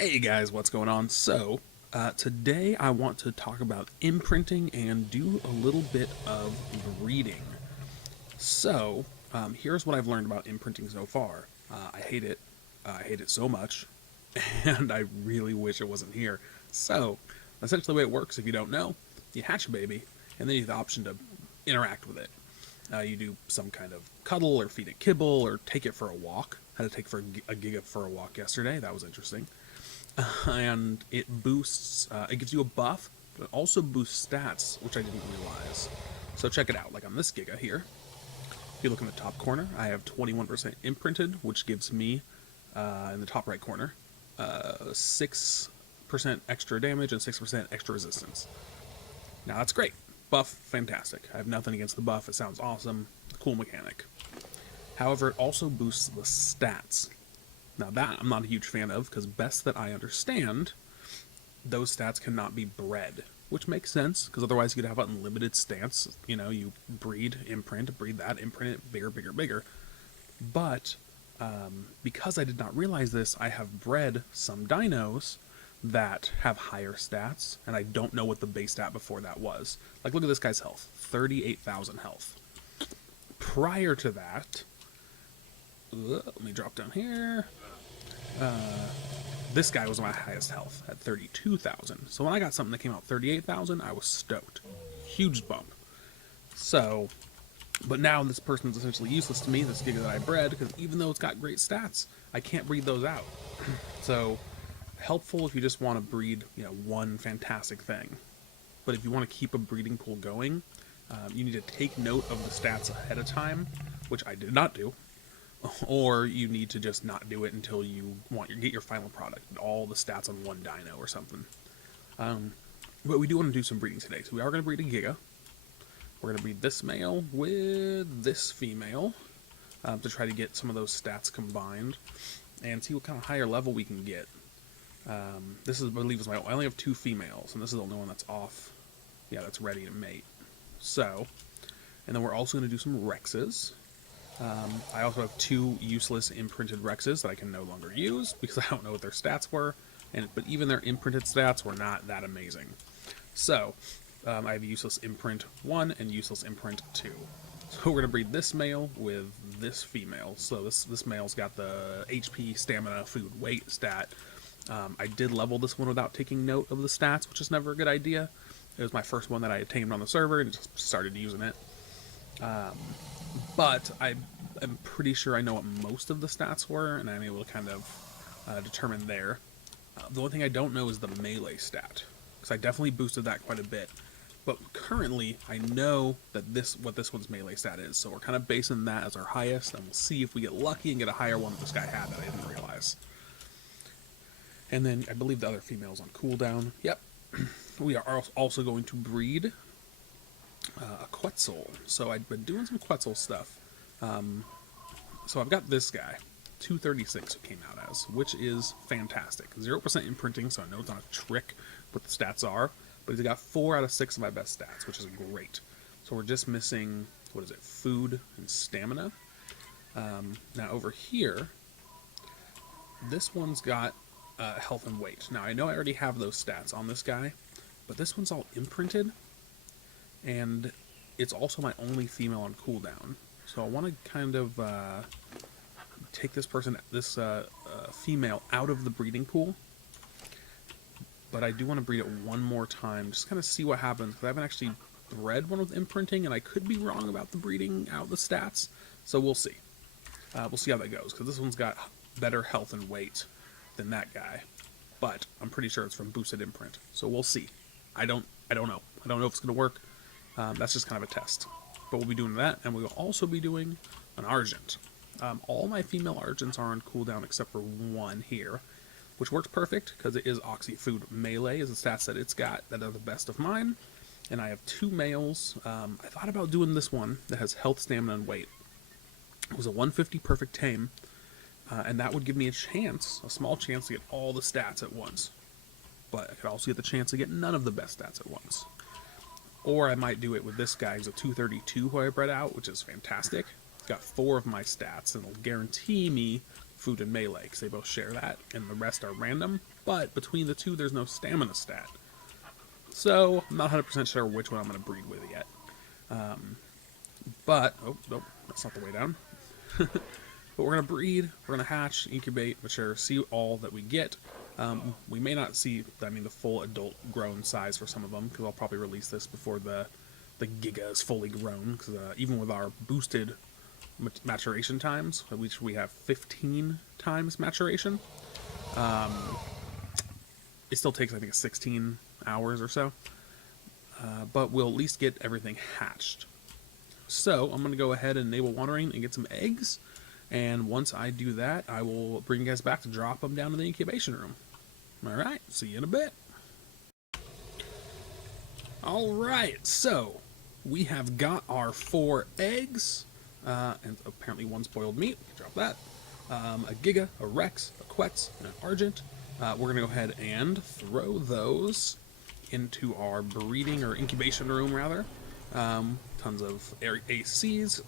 Hey guys, what's going on? Today I want to talk about imprinting and do a little bit of breeding. Here's what I've learned about imprinting so far. I hate it. I hate it so much, and I really wish it wasn't here. So, essentially, the way it works, if you don't know, you hatch a baby, and then you have the option to interact with it. You do some kind of cuddle, or feed it kibble, or take it for a walk. I had to take a Giga for a walk yesterday. That was interesting. And it boosts, it gives you a buff, but it also boosts stats, which I didn't realize. So check it out, like on this Giga here, if you look in the top corner, I have 21% imprinted, which gives me, in the top right corner, 6% extra damage and 6% extra resistance. Now that's great. Buff, fantastic. I have nothing against the buff, it sounds awesome, cool mechanic. However, it also boosts the stats. Now that I'm not a huge fan of, because best that I understand, those stats cannot be bred, which makes sense, because otherwise you could have unlimited stats. You know, you breed, imprint, breed that, imprint it, bigger, bigger, bigger. But because I did not realize this, I have bred some dinos that have higher stats, and I don't know what the base stat before that was. Like, look at this guy's health, 38,000 health. Prior to that, let me drop down here. This guy was my highest health at 32,000. So when I got something that came out 38,000, I was stoked. Huge bump. So, but now this person's essentially useless to me, this Giga that I bred, because even though it's got great stats, I can't breed those out. So, helpful if you just want to breed, one fantastic thing. But if you want to keep a breeding pool going, you need to take note of the stats ahead of time, which I did not do. Or you need to just not do it until you get your final product, all the stats on one dino or something. But we do want to do some breeding today, so we are going to breed a Giga. We're going to breed this male with this female to try to get some of those stats combined and see what kind of higher level we can get. This is, I believe, I only have 2 females, and this is the only one that's off. Yeah, that's ready to mate. So, and then we're also going to do some Rexes. I also have 2 useless imprinted Rexes that I can no longer use because I don't know what their stats were, but even their imprinted stats were not that amazing. So, I have useless imprint 1 and useless imprint 2. So we're going to breed this male with this female. So this male's got the HP, stamina, food, weight stat. I did level this one without taking note of the stats, which is never a good idea. It was my first one that I had tamed on the server and just started using it. But I am pretty sure I know what most of the stats were, and I'm able to kind of determine there. The only thing I don't know is the melee stat, because I definitely boosted that quite a bit. But currently, I know that what this one's melee stat is, so we're kind of basing that as our highest, and we'll see if we get lucky and get a higher one that this guy had that I didn't realize. And then I believe the other female's on cooldown. Yep. We are also going to breed a Quetzal. So I've been doing some Quetzal stuff. So I've got this guy, 236 came out as, which is fantastic. 0% imprinting, so I know it's not a trick what the stats are, but he's got 4 out of 6 of my best stats, which is great. So we're just missing, what is it, food and stamina. Now over here, this one's got health and weight. Now I know I already have those stats on this guy, but this one's all imprinted, and it's also my only female on cooldown. So I want to kind of take this female out of the breeding pool, but I do want to breed it one more time, just kind of see what happens, because I haven't actually bred one with imprinting, and I could be wrong about the breeding out the stats, so we'll see. We'll see how that goes, because this one's got better health and weight than that guy, but I'm pretty sure it's from boosted imprint, so we'll see. I don't know. I don't know if it's going to work. That's just kind of a test. But we'll be doing that, and we'll also be doing an Argent. All my female Argents are on cooldown except for one here, which works perfect because it is Oxy Food Melee is the stats that it's got that are the best of mine. And I have 2 males. I thought about doing this one that has health, stamina, and weight. It was a 150 perfect tame, and that would give me a small chance to get all the stats at once. But I could also get the chance to get none of the best stats at once. Or I might do it with this guy, who's a 232 who I bred out, which is fantastic. It's got 4 of my stats, and it'll guarantee me food and melee, because they both share that, and the rest are random. But between the two, there's no stamina stat. So I'm not 100% sure which one I'm going to breed with yet. But, oh, nope, that's not the way down. But we're going to breed, we're going to hatch, incubate, mature, see all that we get. We may not see, the full adult grown size for some of them, because I'll probably release this before the Giga is fully grown, because even with our boosted maturation times, which we have 15 times maturation, it still takes, I think, 16 hours or so. But we'll at least get everything hatched. So I'm going to go ahead and enable wandering and get some eggs. And once I do that, I will bring you guys back to drop them down in the incubation room. Alright, see you in a bit. Alright, so we have got our 4 eggs. And apparently 1 spoiled meat. Drop that. A Giga, a Rex, a Quetz, and an Argent. We're going to go ahead and throw those into our breeding or incubation room, rather. Tons of ACs.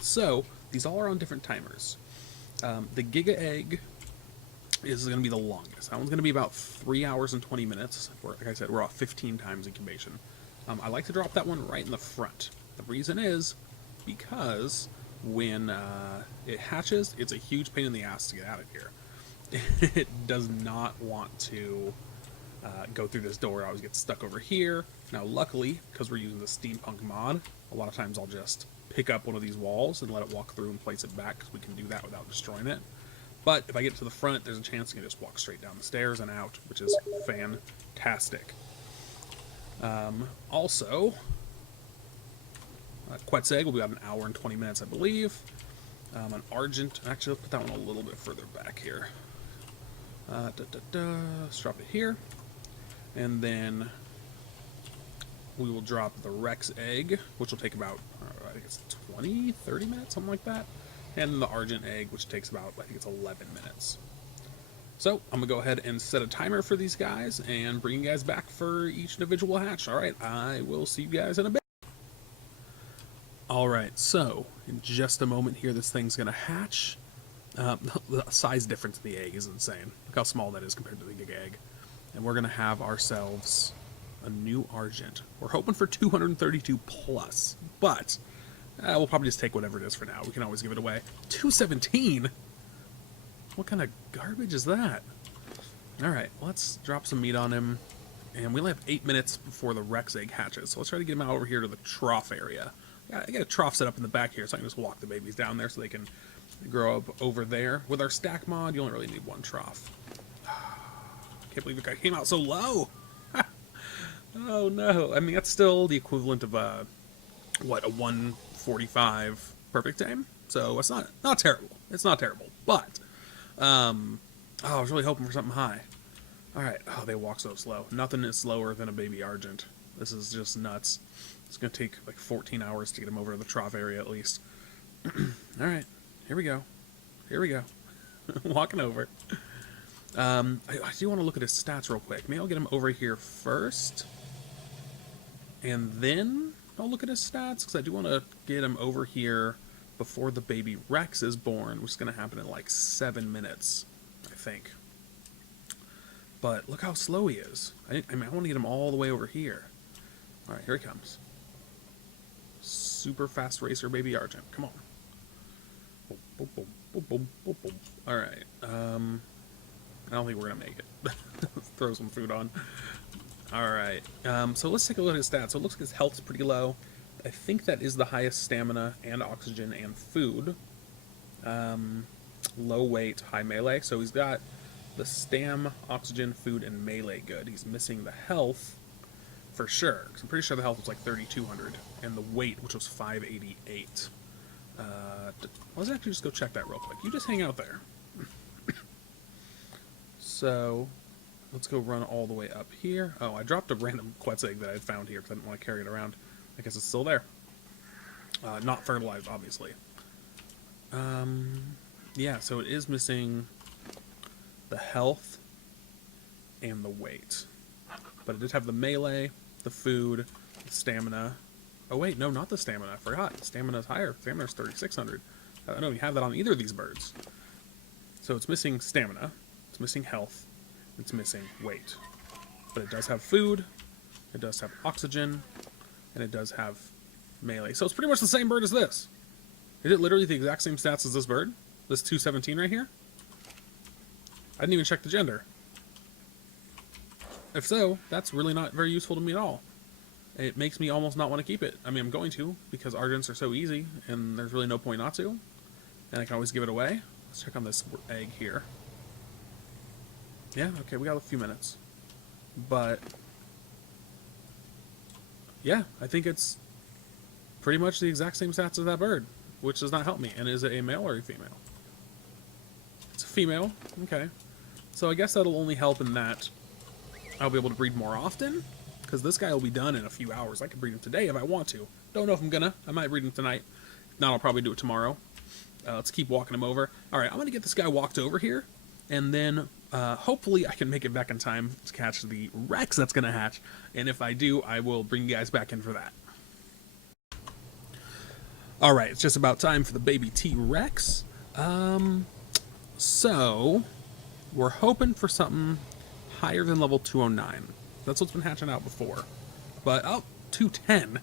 So these all are on different timers. The Giga egg is going to be the longest. That one's going to be about 3 hours and 20 minutes. Like I said, we're off 15 times incubation. I like to drop that one right in the front. The reason is because when it hatches, it's a huge pain in the ass to get out of here. It does not want to go through this door. It always gets stuck over here. Now, luckily, because we're using the Steampunk mod, a lot of times I'll just pick up one of these walls and let it walk through and place it back, because we can do that without destroying it. But if I get to the front, there's a chance you can just walk straight down the stairs and out, which is fantastic. Also, Quetz egg will be about an hour and 20 minutes, I believe. An Argent, actually, let's put that one a little bit further back here. Let's drop it here. And then we will drop the Rex egg, which will take about, I think it's 20, 30 minutes, something like that. And then the Argent egg, which takes about, I think it's 11 minutes. So I'm going to go ahead and set a timer for these guys and bring you guys back for each individual hatch. Alright, I will see you guys in a bit. Alright, so in just a moment here, this thing's going to hatch. The size difference in the egg is insane. Look how small that is compared to the Giga egg. And we're going to have ourselves a new Argent. We're hoping for 232 plus, but we'll probably just take whatever it is for now. We can always give it away. 217? What kind of garbage is that? Alright, let's drop some meat on him. And we only have 8 minutes before the Rex egg hatches, so let's try to get him out over here to the trough area. I got a trough set up in the back here, so I can just walk the babies down there so they can grow up over there. With our stack mod, you only really need 1 trough. Can't believe it came out so low. Oh no. I mean, that's still the equivalent of a 145 perfect time. So it's not terrible. It's not terrible. But I was really hoping for something high. Alright. Oh, they walk so slow. Nothing is slower than a baby Argent. This is just nuts. It's going to take like 14 hours to get him over to the trough area at least. Alright. Here we go. Here we go. Walking over. I do want to look at his stats real quick. Maybe I'll get him over here first. And then I'll look at his stats, because I do want to get him over here before the baby Rex is born, which is going to happen in like 7 minutes, I think. But look how slow he is. I want to get him all the way over here. Alright, here he comes. Super fast racer baby Argent. Come on. Boom, boom, boom, boom, boom, boom, boom. Alright. I don't think we're going to make it. Throw some food on. Alright. So let's take a look at his stats. So it looks like his health's pretty low. I think that is the highest stamina and oxygen and food. Low weight, high melee. So he's got the stam, oxygen, food, and melee good. He's missing the health for sure. 'Cause I'm pretty sure the health was like 3,200. And the weight, which was 588. Let's actually just go check that real quick. You just hang out there. So, let's go run all the way up here. Oh, I dropped a random Quetz egg that I had found here because I didn't want to carry it around. I guess it's still there. Not fertilized, obviously. Yeah, so it is missing the health and the weight. But it did have the melee, the food, the stamina. Oh wait, no, not the stamina. I forgot. Stamina's higher. Stamina's 3,600. I don't know if you have that on either of these birds. So it's missing stamina, it's missing health, it's missing weight. But it does have food, it does have oxygen, and it does have melee. So it's pretty much the same bird as this. Is it literally the exact same stats as this bird? This 217 right here? I didn't even check the gender. If so, that's really not very useful to me at all. It makes me almost not want to keep it. I mean, I'm going to, because Argents are so easy, and there's really no point not to. And I can always give it away. Let's check on this egg here. Yeah, okay, we got a few minutes. But, yeah, I think it's pretty much the exact same stats as that bird, which does not help me. And is it a male or a female? It's a female. Okay. So I guess that'll only help in that I'll be able to breed more often, because this guy will be done in a few hours. I could breed him today if I want to. Don't know if I'm gonna. I might breed him tonight. If not, I'll probably do it tomorrow. Let's keep walking him over. Alright, I'm going to get this guy walked over here, and then hopefully I can make it back in time to catch the Rex that's going to hatch, and if I do, I will bring you guys back in for that. Alright, it's just about time for the baby T-Rex. So, we're hoping for something higher than level 209. That's what's been hatching out before. But, oh, 210.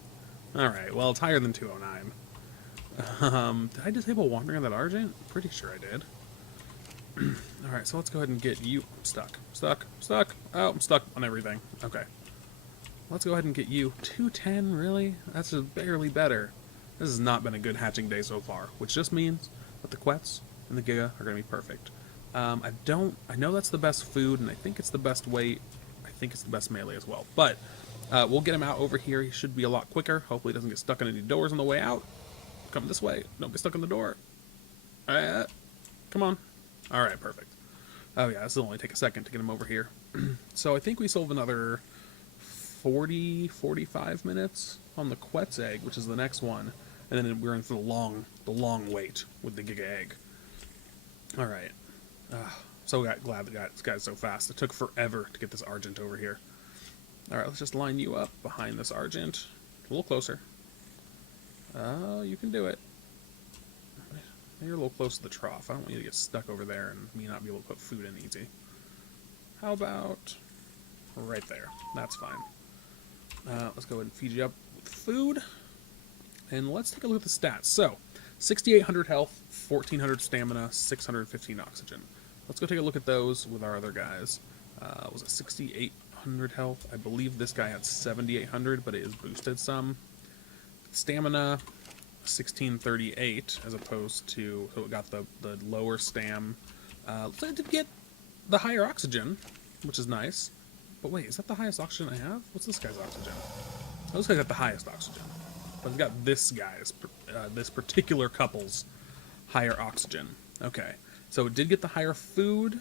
Alright, well, it's higher than 209. Did I disable wandering on that Argent? Pretty sure I did. Alright, so let's go ahead and get you stuck. Stuck. Oh, I'm stuck on everything. Okay. Let's go ahead and get you. 210, really? That's just barely better. This has not been a good hatching day so far, which just means that the Quets and the Giga are going to be perfect. I know that's the best food, and I think it's the best weight. I think it's the best melee as well. But, we'll get him out over here. He should be a lot quicker. Hopefully he doesn't get stuck in any doors on the way out. Come this way. Don't get stuck in the door. Come on. Alright, perfect. Oh yeah, this will only take a second to get him over here. So I think we still have another 45 minutes on the Quet's egg, which is the next one. And then we're in for the long wait with the Giga egg. Alright. So glad that this guy's so fast. It took forever to get this Argent over here. Alright, let's just line you up behind this Argent. A little closer. Oh, you can do it. You're a little close to the trough. I don't want you to get stuck over there and me not be able to put food in easy. How about right there? That's fine. Let's go ahead and feed you up with food. And let's take a look at the stats. So, 6,800 health, 1,400 stamina, 615 oxygen. Let's go take a look at those with our other guys. Was it 6,800 health? I believe this guy had 7,800, but it is boosted some. Stamina, 1638, as opposed to, so it got the lower stam. So it did get the higher oxygen, which is nice. But wait, is that the highest oxygen I have? What's this guy's oxygen? Oh, this guy's got the highest oxygen. But it's got this guy's, this particular couple's higher oxygen. Okay, so it did get the higher food,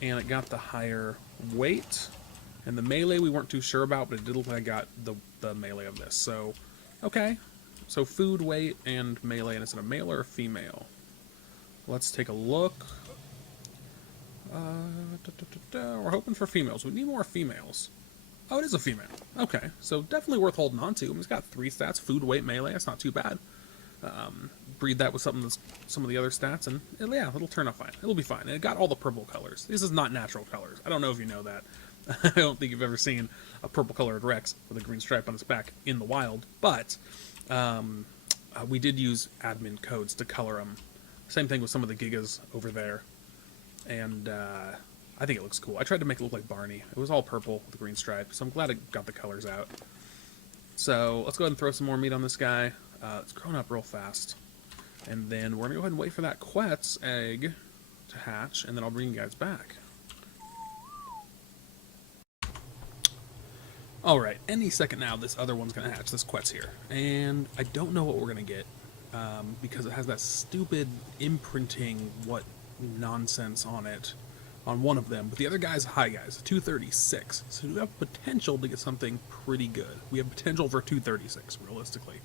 and it got the higher weight. And the melee we weren't too sure about, but it did look like I got the melee of this. So, okay. So food, weight, and melee. And is it a male or a female? Let's take a look. We're hoping for females. We need more females. Oh, it is a female. Okay. So definitely worth holding on to. It's got 3 stats. Food, weight, melee. That's not too bad. Breed that with some of the other stats, and yeah, it'll turn out fine. It'll be fine. And it got all the purple colors. This is not natural colors. I don't know if you know that. I don't think you've ever seen a purple-colored Rex with a green stripe on its back in the wild, but we did use admin codes to color them. Same thing with some of the Gigas over there, and I think it looks cool. I tried to make it look like Barney. It was all purple with a green stripe, so I'm glad it got the colors out. So let's go ahead and throw some more meat on this guy. It's grown up real fast. And then we're going to go ahead and wait for that Quet's egg to hatch, and then I'll bring you guys back. Alright, any second now this other one's going to hatch, this Quet's here. And I don't know what we're going to get, because it has that stupid imprinting what nonsense on it, on one of them. But the other guy's high, guys, 236. So we have potential to get something pretty good. We have potential for 236, realistically.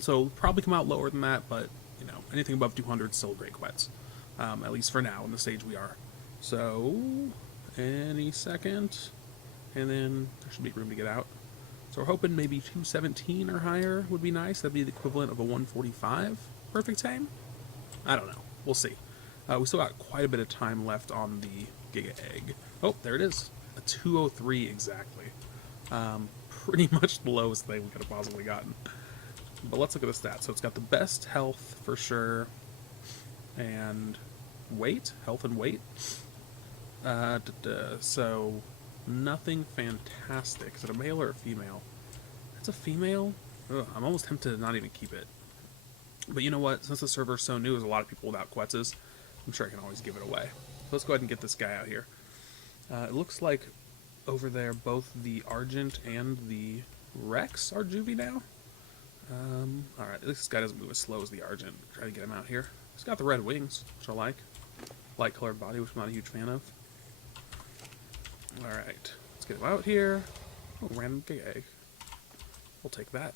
So probably come out lower than that, but, you know, anything above 200 is still great Quets. At least for now, in the stage we are. So, any second, and then there should be room to get out. So we're hoping maybe 217 or higher would be nice. That'd be the equivalent of a 145 perfect tame. I don't know. we'll see. We still got quite a bit of time left on the Giga Egg. Oh, there it is. A 203 exactly. Pretty much the lowest thing we could have possibly gotten. But let's look at the stats. So it's got the best health for sure, and weight, health and weight. So nothing fantastic. Is it a male or a female? It's a female. Ugh, I'm almost tempted to not even keep it. But you know what? Since the server's so new, there's a lot of people without Quetzes. I'm sure I can always give it away. Let's go ahead and get this guy out here. It looks like over there both the Argent and the Rex are juvie now. Alright, this guy doesn't move as slow as the Argent. Try to get him out here. He's got the red wings, which I like. Light colored body, which I'm not a huge fan of. Alright, let's get him out here. Oh, random Giga Egg. We'll take that.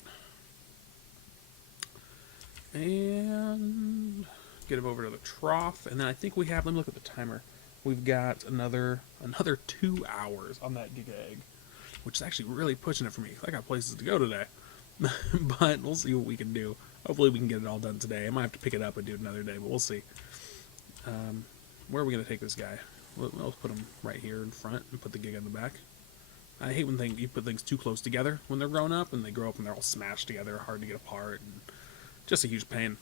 And get him over to the trough. And then I think we have, let me look at the timer. We've got another 2 hours on that Giga Egg, which is actually really pushing it for me. I got places to go today. But we'll see what we can do. Hopefully we can get it all done today. I might have to pick it up and do it another day, but we'll see. Where are we going to take this guy? Let's put him right here in front and put the Giga in the back. I hate when you put things too close together when they're grown up, and they grow up and they're all smashed together, hard to get apart, and just a huge pain.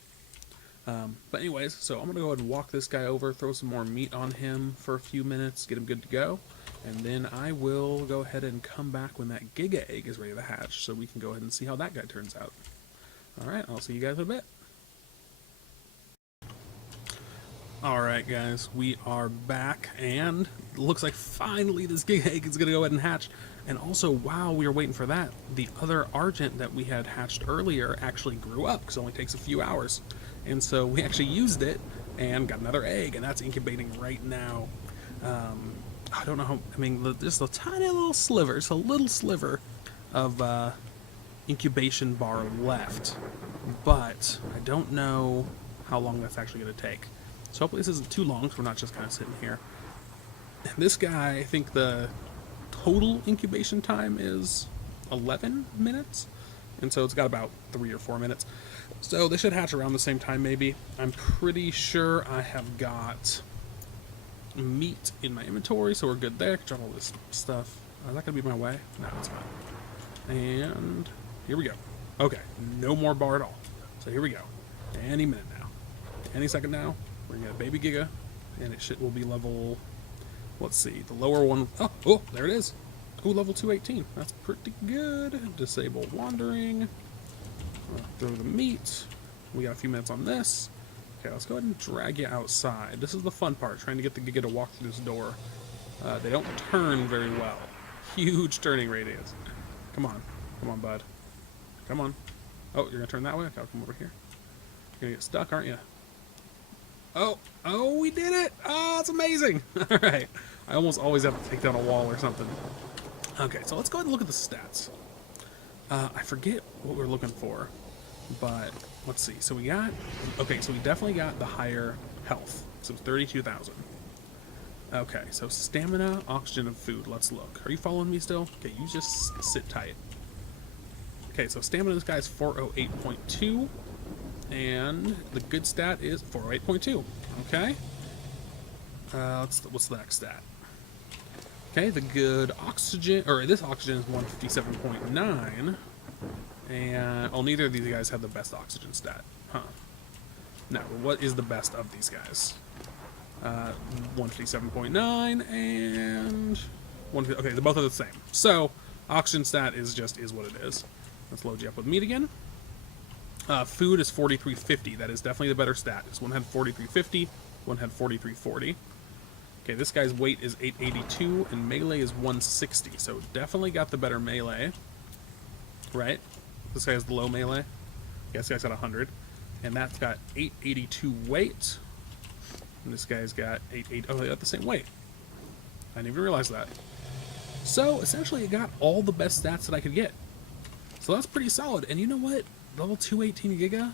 But anyways, so I'm going to go ahead and walk this guy over, throw some more meat on him for a few minutes, get him good to go, and then I will go ahead and come back when that Giga Egg is ready to hatch, so we can go ahead and see how that guy turns out. Alright, I'll see you guys in a bit. Alright guys, we are back, and it looks like finally this Giga Egg is going to go ahead and hatch. And also, while we were waiting for that, the other Argent that we had hatched earlier actually grew up, because it only takes a few hours. And so we actually used it and got another egg, and that's incubating right now. I don't know how, I mean, just a tiny little sliver, just a little sliver of incubation bar left. But I don't know how long that's actually going to take. So hopefully this isn't too long, so we're not just kind of sitting here. And this guy, I think the total incubation time is 11 minutes. And so it's got about 3 or 4 minutes. So they should hatch around the same time, maybe. I'm pretty sure I have got meat in my inventory, so we're good there. Drop all this stuff. Is that going to be my way? No, it's not. And here we go. Okay, no more bar at all. So here we go. Any minute now. Any second now. We're going to get a baby Giga, and it will be level, let's see, the lower one. Oh, there it is. Oh, level 218. That's pretty good. Disable wandering. Throw the meat. We got a few minutes on this. Okay, let's go ahead and drag you outside. This is the fun part, trying to get the Giga to walk through this door. They don't turn very well. Huge turning radius. Come on, bud. Come on. Oh, you're gonna turn that way? Okay, I'll come over here. You're gonna get stuck, aren't you? Oh, we did it! Oh, it's amazing! Alright. I almost always have to take down a wall or something. Okay, so let's go ahead and look at the stats. I forget what we're looking for, but let's see. So we got, okay, so we definitely got the higher health. So it's 32,000. Okay, so stamina, oxygen, and food. Let's look. Are you following me still? Okay, you just sit tight. Okay, so stamina, this guy's 408.2, and the good stat is 408.2. Okay. What's the next stat? Okay, the good oxygen, or this oxygen is 157.9, and neither of these guys have the best oxygen stat, huh? Now, what is the best of these guys? 157.9 and okay, they both are the same. So, oxygen stat is what it is. Let's load you up with meat again. Food is 4350. That is definitely the better stat. This one had 4350, one had 4340. Okay, this guy's weight is 882, and melee is 160, so definitely got the better melee, right? This guy has the low melee. Yeah, this guy's got 100, and that's got 882 weight, and this guy's got 88. Oh, they got the same weight. I didn't even realize that. So, essentially, it got all the best stats that I could get. So that's pretty solid, and you know what? Level 218 Giga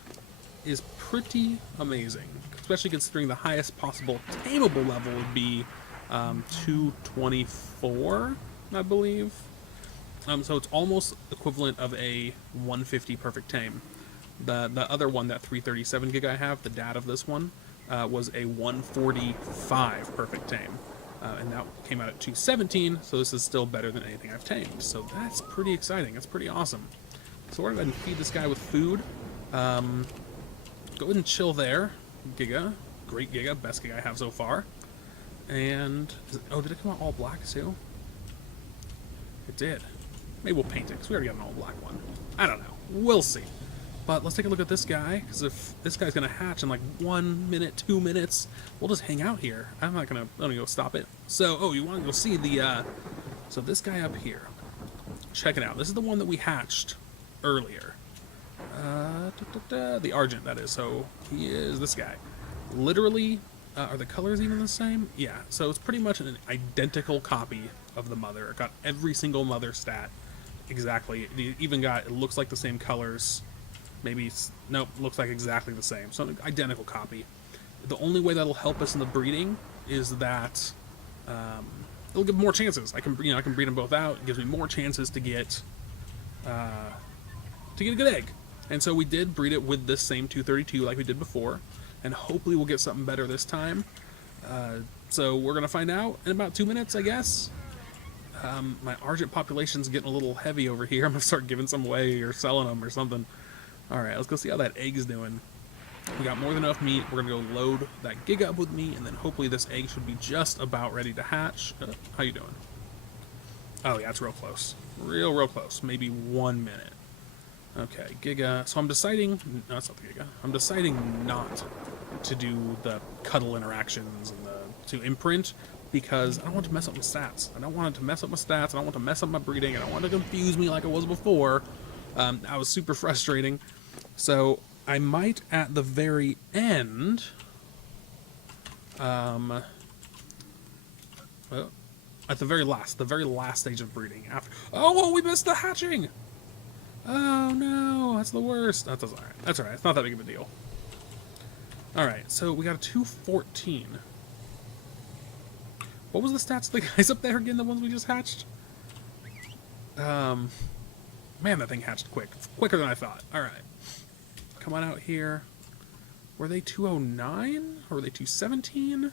is pretty amazing. Especially considering the highest possible tameable level would be 224, I believe. So it's almost equivalent of a 150 perfect tame. The other one, that 337 gig I have, the dad of this one, was a 145 perfect tame. And that came out at 217, so this is still better than anything I've tamed. So that's pretty exciting. That's pretty awesome. So we're going to feed this guy with food. Go ahead and chill there. Giga. Great Giga. Best Giga I have so far. And... oh, did it come out all black too? It did. Maybe we'll paint it, because we already got an all black one. I don't know. We'll see. But let's take a look at this guy, because if this guy's going to hatch in like 1 minute, 2 minutes, we'll just hang out here. I'm not going to go stop it. So, oh, you want to go see the, so this guy up here. Check it out. This is the one that we hatched earlier. The Argent, that is. So, he is this guy. Literally, are the colors even the same? Yeah, so it's pretty much an identical copy of the mother. It got every single mother stat exactly. It even got, it looks like the same colors. Maybe, nope, looks like exactly the same. So, an identical copy. The only way that'll help us in the breeding is that it'll give more chances. I can breed them both out. It gives me more chances to get a good egg. And so we did breed it with this same 232 like we did before, and hopefully we'll get something better this time. So we're gonna find out in about 2 minutes, I guess. My Argent population's getting a little heavy over here. I'm gonna start giving some away or selling them or something. All right, let's go see how that egg's doing. We got more than enough meat. We're gonna go load that Giga up with meat, and then hopefully this egg should be just about ready to hatch. How you doing? Oh yeah, it's real close. Real close. Maybe 1 minute. Okay, Giga. So I'm deciding... no, that's not the Giga. I'm deciding not to do the cuddle interactions and to imprint, because I don't want to mess up my stats. I don't want it to mess up my stats. I don't want to mess up my breeding. I don't want to confuse me like it was before. That was super frustrating. So I might, at the very end... well, at the very last stage of breeding. After, oh, we missed the hatching! Oh no, that's the worst. That's alright. That's alright. It's not that big of a deal. Alright, so we got a 214. What was the stats of the guys up there again, the ones we just hatched? Man, that thing hatched quick. Quicker than I thought. Alright. Come on out here. Were they 209? Or were they 217? Is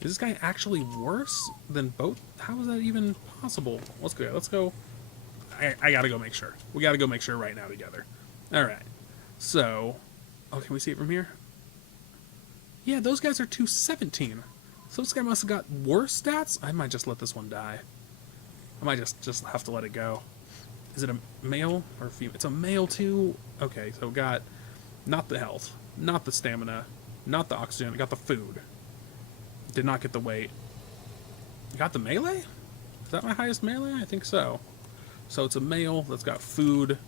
this guy actually worse than both? How is that even possible? Let's go. Let's go. I gotta go make sure. We gotta go make sure right now together. Alright. So, oh, can we see it from here? Yeah, those guys are 217. So this guy must have got worse stats? I might just let this one die. I might just have to let it go. Is it a male or a female? It's a male too? Okay, so it got not the health, not the stamina, not the oxygen, it got the food. Did not get the weight. Got the melee? Is that my highest melee? I think so. So it's a male that's got food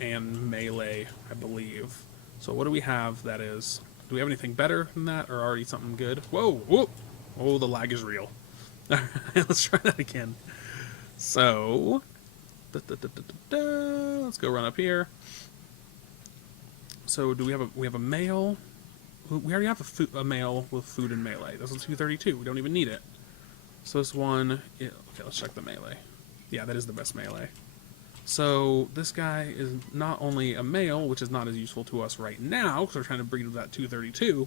and melee, I believe. So what do we have that is... do we have anything better than that, or already something good? Whoa! Whoa! Oh, the lag is real. Alright, let's try that again. So... let's go run up here. So do we have a male? We already have a male with food and melee. This is 232. We don't even need it. So this one... yeah, okay, let's check the melee. Yeah, that is the best melee. So this guy is not only a male, which is not as useful to us right now, because we're trying to breed with that 232,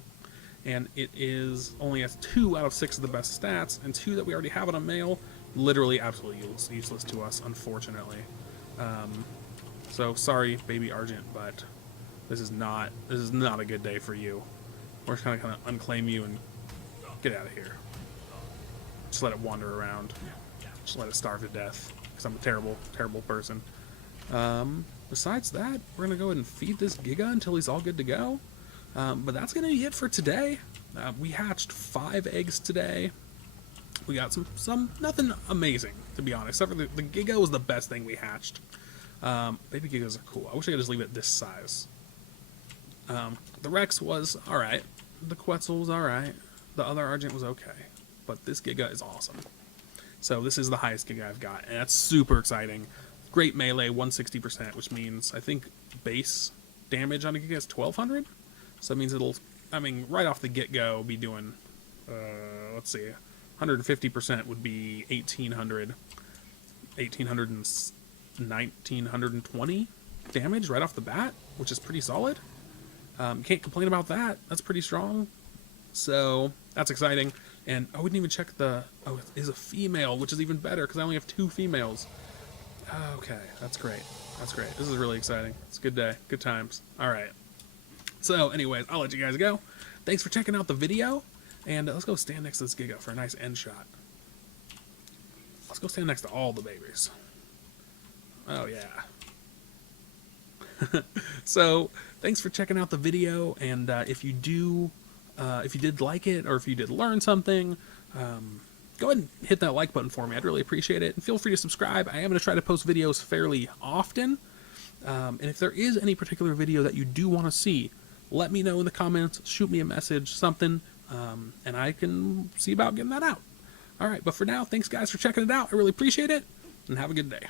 and it is only has 2 out of 6 of the best stats, and 2 that we already have on a male, literally absolutely useless to us, unfortunately. So sorry, baby Argent, but this is not a good day for you. We're just kind of unclaim you and get out of here. Just let it wander around. Just let it starve to death. Because I'm a terrible, terrible person. Besides that, we're going to go ahead and feed this Giga until he's all good to go. But that's going to be it for today. We hatched 5 eggs today. We got some nothing amazing, to be honest. Except for the Giga was the best thing we hatched. Baby Gigas are cool. I wish I could just leave it this size. The Rex was alright. The Quetzal was alright. The other Argent was okay. But this Giga is awesome. So this is the highest Giga I've got, and that's super exciting. Great melee, 160%, which means I think base damage on a Giga is 1200? So that means it'll, I mean, right off the get-go, be doing, let's see, 150% would be 1800, 1800 and 1920 damage right off the bat, which is pretty solid. Can't complain about that. That's pretty strong. So that's exciting. And I wouldn't even check the, oh, it is a female, which is even better because I only have 2 females. Okay, that's great. That's great. This is really exciting. It's a good day. Good times. All right. So anyways, I'll let you guys go. Thanks for checking out the video. And let's go stand next to this Giga for a nice end shot. Let's go stand next to all the babies. Oh, yeah. So thanks for checking out the video. And if you did like it, or if you did learn something, go ahead and hit that like button for me. I'd really appreciate it. And feel free to subscribe. I am going to try to post videos fairly often. And if there is any particular video that you do want to see, let me know in the comments, shoot me a message, something, and I can see about getting that out. All right, but for now, thanks guys for checking it out. I really appreciate it, and have a good day.